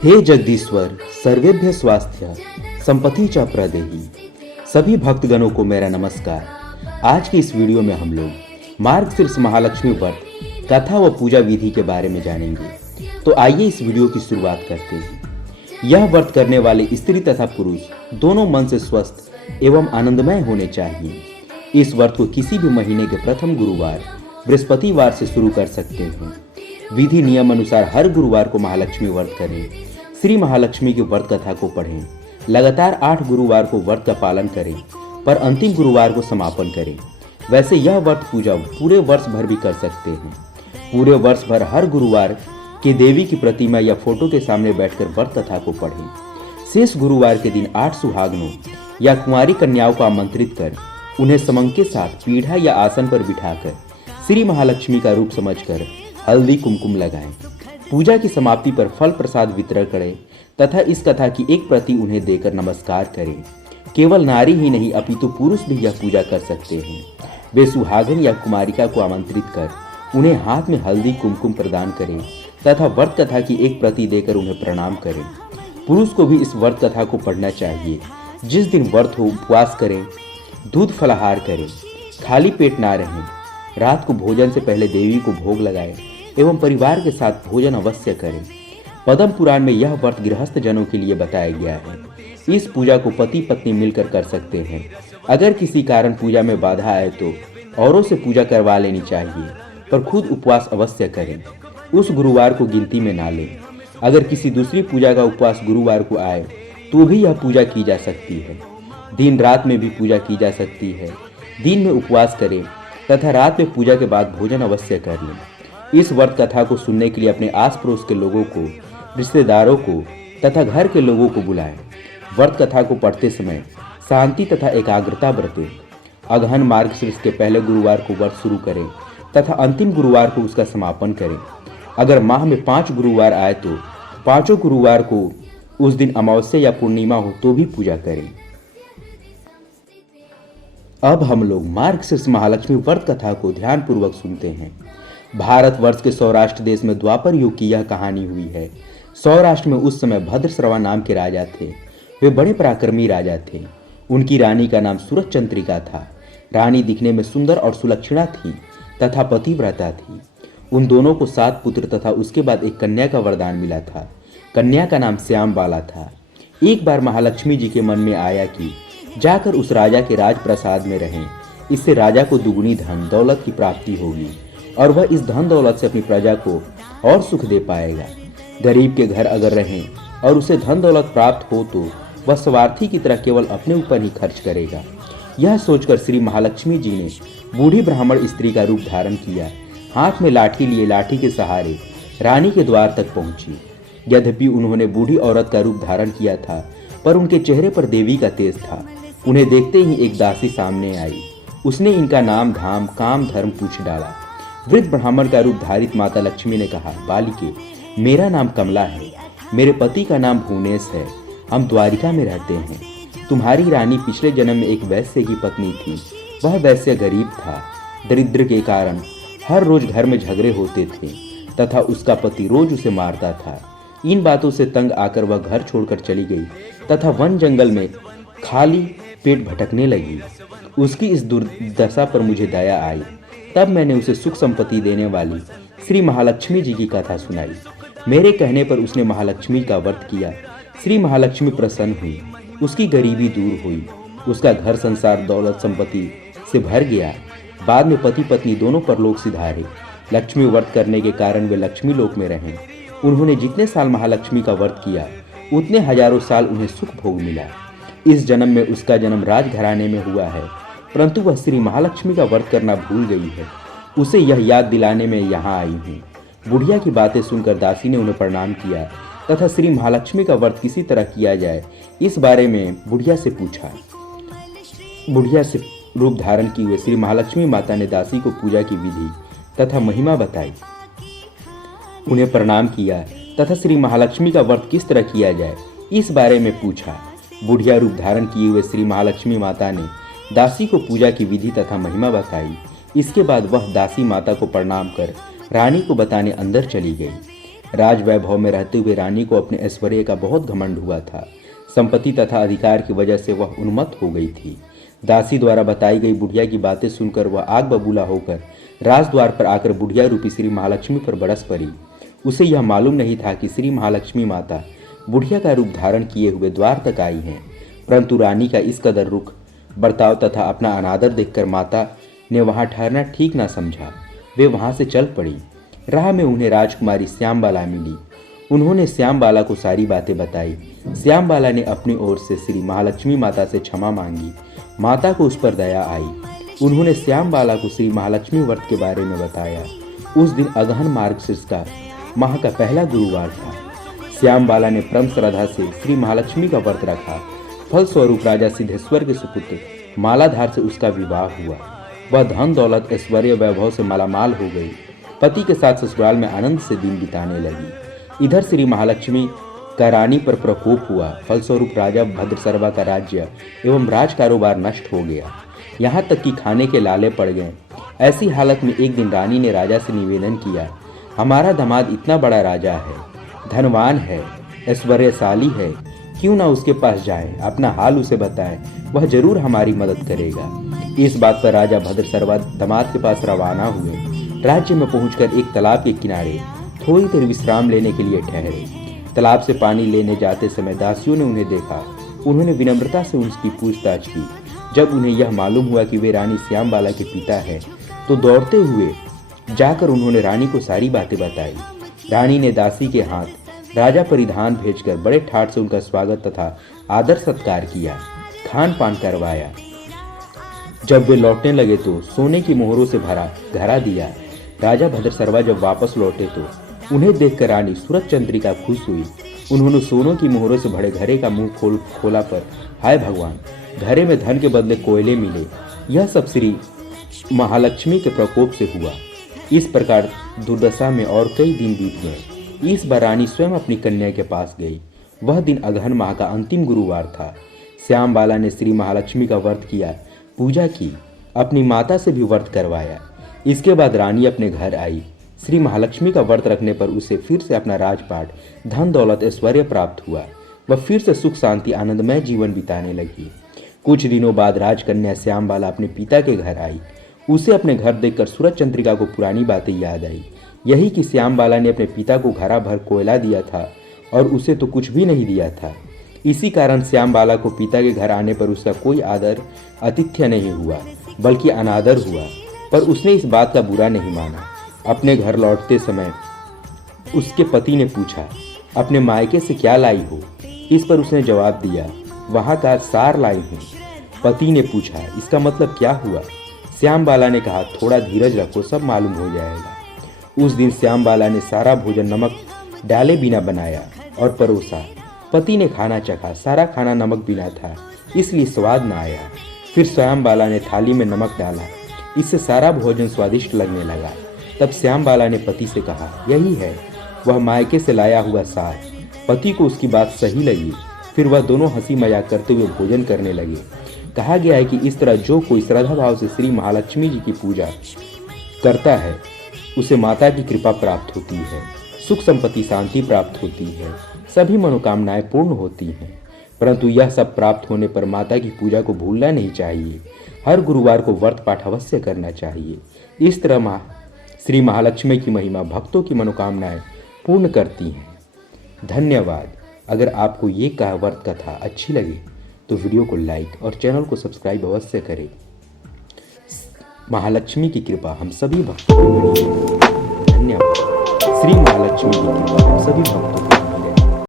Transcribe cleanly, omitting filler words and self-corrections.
हे जगदीश्वर, सर्वेभ्य स्वास्थ्य संपत्ति च प्रदेहि। सभी भक्तगणों को मेरा नमस्कार। आज की इस वीडियो में हम लोग मार्गशीर्ष महालक्ष्मी व्रत कथा व पूजा विधि के बारे में जानेंगे। तो आइए इस वीडियो की शुरुआत करते हैं। यह व्रत करने वाले स्त्री तथा पुरुष दोनों मन से स्वस्थ एवं आनंदमय होने चाहिए। इस व्रत को किसी भी महीने के प्रथम गुरुवार बृहस्पतिवार से शुरू कर सकते हैं। विधि नियम अनुसार हर गुरुवार को महालक्ष्मी व्रत करें। श्री महालक्ष्मी की व्रत कथा को पढ़ें। लगातार 8 गुरुवार को व्रत का पालन करें, पर अंतिम गुरुवार को समापन करें। वैसे यह व्रत पूजा पूरे वर्ष भर भी कर सकते हैं। पूरे वर्ष भर हर गुरुवार के देवी की प्रतिमा या फोटो के सामने बैठकर व्रत कथा को पढ़ें। शेष गुरुवार के दिन 8 सुहागनों या कुंवारी कन्याओं को आमंत्रित कर उन्हें समंग के साथ पीढ़ा या आसन पर बिठाकर श्री महालक्ष्मी का रूप समझकर हल्दी कुमकुम लगाएं। पूजा की समाप्ति पर फल प्रसाद वितरण करें तथा इस कथा की एक प्रति उन्हें देकर नमस्कार करें। केवल नारी ही नहीं अपितु पुरुष भी यह पूजा कर सकते हैं। वे सुहागन या कुमारिका को आमंत्रित कर उन्हें हाथ में हल्दी कुमकुम प्रदान करें तथा व्रत कथा की एक प्रति देकर उन्हें प्रणाम करें। पुरुष को भी इस व्रत कथा को पढ़ना चाहिए। जिस दिन व्रत हो उपवास करें, दूध फलाहार करें, खाली पेट ना रहें, रात को भोजन से पहले देवी को भोग लगाएं एवं परिवार के साथ भोजन अवश्य करें। पद्म पुराण में यह व्रत गृहस्थ जनों के लिए बताया गया है। इस पूजा को पति पत्नी मिलकर कर सकते हैं। अगर किसी कारण पूजा में बाधा आए तो औरों से पूजा करवा लेनी चाहिए, पर खुद उपवास अवश्य करें। उस गुरुवार को गिनती में ना लें। अगर किसी दूसरी पूजा का उपवास गुरुवार को आए तो भी यह पूजा की जा सकती है। दिन रात में भी पूजा की जा सकती है। दिन में उपवास करें तथा रात में पूजा के बाद भोजन अवश्य कर लें। इस व्रत कथा को सुनने के लिए अपने आस पड़ोस के लोगों को, रिश्तेदारों को तथा घर के लोगों को बुलाएं। व्रत कथा को पढ़ते समय शांति तथा एकाग्रता बरतें। अगहन मार्गशीर्ष के पहले गुरुवार को व्रत शुरू करें तथा अंतिम गुरुवार को उसका समापन करें। अगर माह में 5 गुरुवार आए तो 5 गुरुवार को उस दिन अमावस्या या पूर्णिमा हो तो भी पूजा करें। अब हम लोग मार्गशीर्ष महालक्ष्मी व्रत कथा को ध्यानपूर्वक सुनते हैं। भारतवर्ष के सौराष्ट्र देश में द्वापर युग की यह कहानी हुई है। सौराष्ट्र में उस समय भद्रश्रवा नाम के राजा थे। वे बड़े पराक्रमी राजा थे। उनकी रानी का नाम सूरजचंद्रिका था। रानी दिखने में सुंदर और सुलक्षणा थी तथा पतिव्रता थी। उन दोनों को 7 पुत्र तथा उसके बाद एक कन्या का वरदान मिला था। कन्या का नाम श्यामबाला था। एक बार महालक्ष्मी जी के मन में आया कि जाकर उस राजा के राजप्रसाद में रहें। इससे राजा को दुगुनी धन दौलत की प्राप्ति होगी और वह इस धन दौलत से अपनी प्रजा को और सुख दे पाएगा। गरीब के घर अगर रहें और उसे धन दौलत प्राप्त हो तो वह स्वार्थी की तरह केवल अपने ऊपर ही खर्च करेगा। यह सोचकर श्री महालक्ष्मी जी ने बूढ़ी ब्राह्मण स्त्री का रूप धारण किया। हाथ में लाठी लिए लाठी के सहारे रानी के द्वार तक पहुंची। यद्यपि उन्होंने बूढ़ी औरत का रूप धारण किया था, पर उनके चेहरे पर देवी का तेज था। उन्हें देखते ही एक दासी सामने आई। उसने इनका नाम धाम काम धर्म पूछ डाला। वृद्ध ब्राह्मण का रूप धारित माता लक्ष्मी ने कहा, बालिके, मेरा नाम कमला है। मेरे पति का नाम भुवनेश है। हम द्वारिका में रहते हैं। तुम्हारी रानी पिछले जन्म में एक वैश्य की पत्नी थी। वह वैश्य गरीब था। दरिद्र के कारण हर रोज घर में झगड़े होते थे तथा उसका पति रोज उसे मारता था। इन बातों से तंग आकर वह घर छोड़कर चली गई तथा वन जंगल में खाली पेट भटकने लगी। उसकी इस दुर्दशा पर मुझे दया आई। तब मैंने उसे सुख संपत्ति देने वाली श्री महालक्ष्मी जी की कथा सुनाई। मेरे कहने पर उसने महालक्ष्मी का व्रत किया। श्री महालक्ष्मी प्रसन्न हुई। उसकी गरीबी दूर हुई। उसका घर संसार दौलत संपत्ति से भर गया। बाद में पति पत्नी दोनों परलोक सिधारे। लक्ष्मी व्रत करने के कारण वे लक्ष्मी लोक में रहें। उन्होंने जितने साल महालक्ष्मी का व्रत किया उतने हजारों साल उन्हें सुख भोग मिला। इस जन्म में उसका जन्म राजघराने में हुआ है, परंतु वह श्री महालक्ष्मी का व्रत करना भूल गई है। उसे यह याद दिलाने में यहाँ आई हूँ। बुढ़िया की बातें सुनकर दासी ने उन्हें प्रणाम किया तथा श्री महालक्ष्मी का व्रत किसी तरह किया जाए इस बारे में बुढ़िया से पूछा। बुढ़िया से रूप धारण किए हुए श्री महालक्ष्मी माता ने दासी को पूजा की विधि तथा महिमा बताई। उन्हें प्रणाम किया तथा श्री महालक्ष्मी का व्रत किस तरह किया जाए इस बारे में पूछा। बुढ़िया रूप धारण किए हुए श्री महालक्ष्मी माता ने दासी को पूजा की विधि तथा महिमा बताई। इसके बाद वह दासी माता को प्रणाम कर रानी को बताने अंदर चली गई। राज वैभव में रहते हुए रानी को अपने ऐश्वर्य का बहुत घमंड हुआ था। संपत्ति तथा अधिकार की वजह से वह उन्मत्त हो गई थी। दासी द्वारा बताई गई बुढ़िया की बातें सुनकर वह आग बबूला होकर राजद्वार पर आकर बुढ़िया रूपी श्री महालक्ष्मी पर बरस पड़ी। उसे यह मालूम नहीं था कि श्री महालक्ष्मी माता बुढ़िया का रूप धारण किए हुए द्वार तक आई हैं, परंतु रानी का इस कदर रुख बर्ताव तथा अपना अनादर देखकर माता ने वहां ठहरना ठीक ना समझा। वे वहां से चल पड़ी। राह में उन्हें राजकुमारी श्यामबाला मिली। उन्होंने श्यामबाला को सारी बातें बताई। श्यामबाला ने अपनी ओर से श्री महालक्ष्मी माता से क्षमा मांगी। माता को उस पर दया आई। उन्होंने श्यामबाला को श्री महालक्ष्मी व्रत के बारे में बताया। उस दिन अगहन मार्गशीर्ष का माह का पहला गुरुवार था। श्यामबाला ने परम श्रद्धा से श्री महालक्ष्मी का व्रत रखा। फलस्वरूप राजा सिद्धेश्वर के सुपुत्र मालाधार से उसका विवाह हुआ। वह धन दौलत ऐश्वर्य वैभव से मालामाल हो गई। पति के साथ ससुराल में आनंद से दिन बिताने लगी। इधर श्री महालक्ष्मी का रानी पर प्रकोप हुआ। फलस्वरूप राजा भद्रसर्वा का राज्य एवं राज कारोबार नष्ट हो गया। यहाँ तक कि खाने के लाले पड़ गए। ऐसी हालत में एक दिन रानी ने राजा से निवेदन किया, हमारा दामाद इतना बड़ा राजा है, धनवान है, ऐश्वर्यशाली है, क्यों ना उसके पास जाए, अपना हाल उसे बताए, वह जरूर हमारी मदद करेगा। इस बात पर राजा भद्रसर्वा दामाद के पास रवाना हुए। राज्य में पहुंचकर एक तालाब के किनारे थोड़ी देर विश्राम लेने के लिए ठहरे। तालाब से पानी लेने जाते समय दासियों ने उन्हें देखा। उन्होंने विनम्रता से उसकी पूछताछ की। जब उन्हें यह मालूम हुआ कि वे रानी श्यामबाला के पिता हैं, तो दौड़ते हुए जाकर उन्होंने रानी को सारी बातें बताई। रानी ने दासी के हाथ राजा परिधान भेजकर बड़े ठाट से उनका स्वागत तथा आदर सत्कार किया, खान पान करवाया। जब वे लौटने लगे तो सोने की मोहरों से भरा घड़ा दिया। राजा भद्रसर्वा जब वापस लौटे तो उन्हें देखकर रानी सूरज चंद्रिका खुश हुई। उन्होंने सोनों की मोहरों से भरे घड़े का मुंह खोला पर हाय भगवान, घड़े में धन के बदले कोयले मिले। यह सब श्री महालक्ष्मी के प्रकोप से हुआ। इस प्रकार दुर्दशा में और कई दिन बीत गए। इस बार रानी स्वयं अपनी कन्या के पास गई। वह दिन अगहन माह का अंतिम गुरुवार था। श्यामबाला ने श्री महालक्ष्मी का व्रत किया, पूजा की, अपनी माता से भी व्रत करवाया। इसके बाद रानी अपने घर आई। श्री महालक्ष्मी का व्रत रखने पर उसे फिर से अपना राजपाट, धन दौलत, ऐश्वर्य प्राप्त हुआ। वह फिर से सुख शांति आनंदमय जीवन बिताने लगी। कुछ दिनों बाद राजकन्या श्यामबाला अपने पिता के घर आई। उसे अपने घर देखकर सूरज चंद्रिका को पुरानी बातें याद आई। यही कि श्यामबाला ने अपने पिता को घड़ा भर कोयला दिया था और उसे तो कुछ भी नहीं दिया था। इसी कारण श्यामबाला को पिता के घर आने पर उसका कोई आदर आतिथ्य नहीं हुआ, बल्कि अनादर हुआ। पर उसने इस बात का बुरा नहीं माना। अपने घर लौटते समय उसके पति ने पूछा, अपने मायके से क्या लाई हो? इस पर उसने जवाब दिया, वहाँ का सार लाई हूँ। पति ने पूछा, इसका मतलब क्या हुआ? श्यामबाला ने कहा, थोड़ा धीरज रखो, सब मालूम हो जाएगा। उस दिन श्यामबाला ने सारा भोजन नमक डाले बिना बनाया और परोसा। पति ने खाना चखा। सारा खाना नमक बिना था, इसलिए स्वाद न आया। फिर श्यामबाला ने थाली में नमक डाला। इससे सारा भोजन स्वादिष्ट लगने लगा। तब श्यामबाला ने पति से कहा, यही है वह मायके से लाया हुआ सार। पति को उसकी बात सही लगी। फिर वह दोनों हंसी मजाक करते हुए भोजन करने लगे। कहा गया है कि इस तरह जो कोई श्रद्धा भाव से श्री महालक्ष्मी जी की पूजा करता है, उसे माता की कृपा प्राप्त होती है, सुख संपत्ति शांति प्राप्त होती है, सभी मनोकामनाएं पूर्ण होती हैं। परंतु यह सब प्राप्त होने पर माता की पूजा को भूलना नहीं चाहिए। हर गुरुवार को व्रत पाठ अवश्य करना चाहिए। इस तरह श्री महालक्ष्मी की महिमा भक्तों की मनोकामनाएं पूर्ण करती हैं। धन्यवाद। अगर आपको ये व्रत कथा अच्छी लगे तो वीडियो को लाइक और चैनल को सब्सक्राइब अवश्य करें। महालक्ष्मी की कृपा हम सभी भक्तों को मिली है। धन्यवाद। श्री महालक्ष्मी की कृपा हम सभी भक्तों